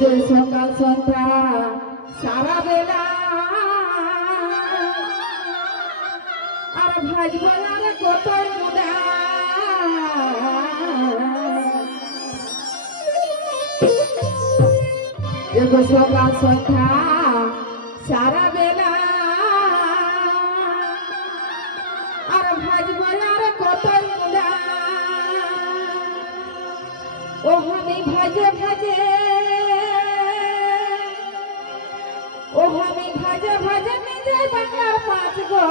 যে সকাল সন্ধ্যা সারা বেলা আর ভাজবো আর কত মুদা এগো সকাল সন্ধ্যা সারা বেলা আর ভাজবো আর কত মুদা ও আমি ভাজে ভাজে ও আমি ভাজে ভাজে নিজে বাংলার পাঁচ গো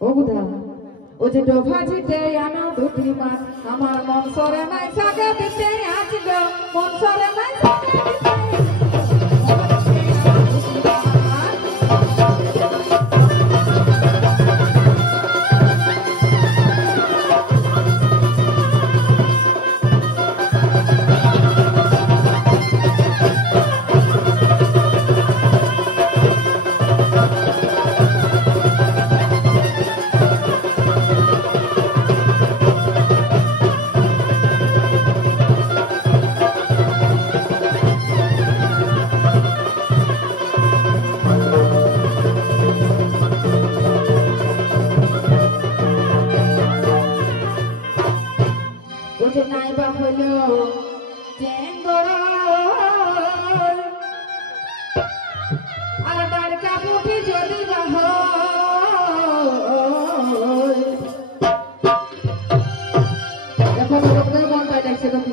ও বুধা ও যে ডোভা ঝিটে আনা দুটি মাছ আমার মন সরে নাই সাগে দিতে আজ গো মন সরে নাই সাগে দিতে নাইবা হলো চেঙ্গর আর ডারকা পুটি যদি বাহ এখন লোকদের মনটা দেখছে তো কি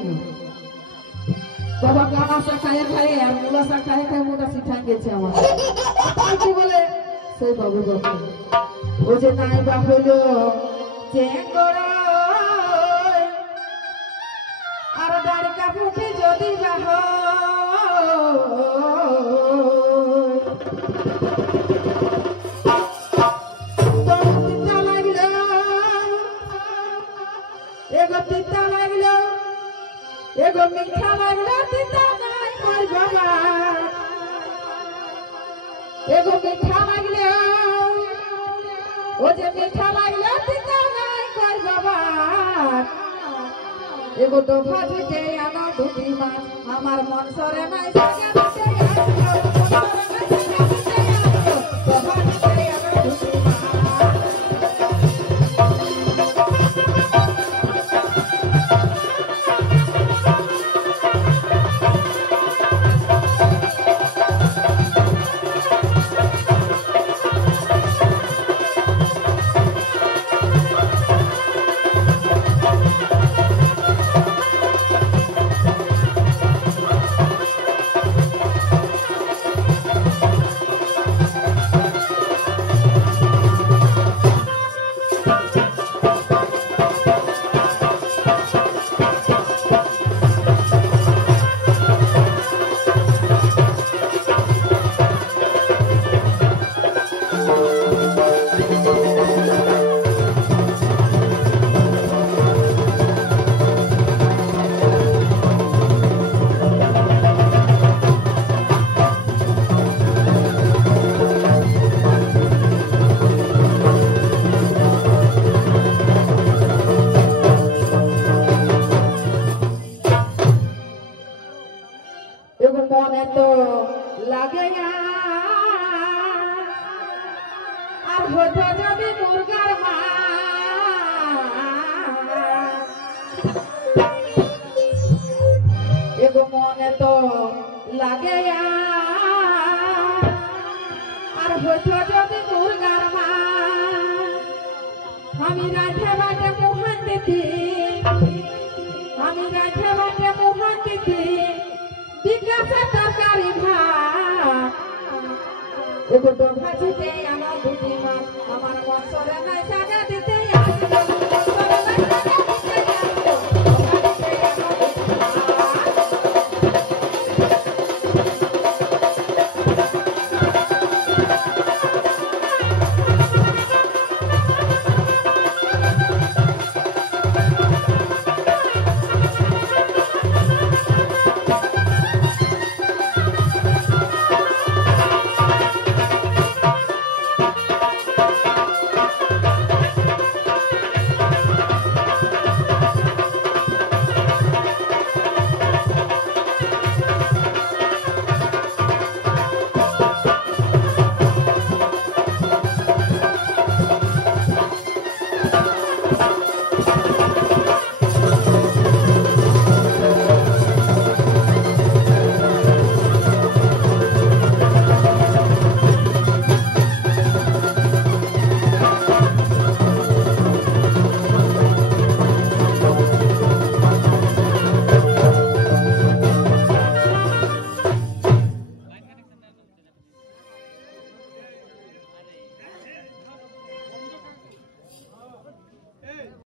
বাবা গান আসা খায়ে খায়ে আর মুলাসা খায়ে খায়ে মোটা শিখাই গেছে আমার কি বলে সেই বাবু যখন ও যে নাইবা হলো চেঙ্গর আর ডারকা পুটি যদি বাহ তিতা লাগলো এগো তিতা লাগলো এগো মিঠা লাগলো তিতা নাই মোর বাবা এগো মিঠা লাগলো ও যে মিঠা লাগলো তিতা নাই মোর বাবা এগো তো ভাজতে আনা দুটি মাছ আমার মন সরে নাই সাগে দিতে আসলো মন সরে নাই সাগে দিতে আসলো তো ভাজতে আনা দুটি এগো মনে তো লাগে আর হতো যদি মুরগার মা এগো মনে তো লাগে আর হতো যদি মুরগার মা আমি রাধে বাটে মোহন দিতি আমি রাধে বাটে মোহন দিতি বিকাশে তরকারি ভাত এগো তো ভাজিতে আমার দুটি মাছ আমার মন সরে নাই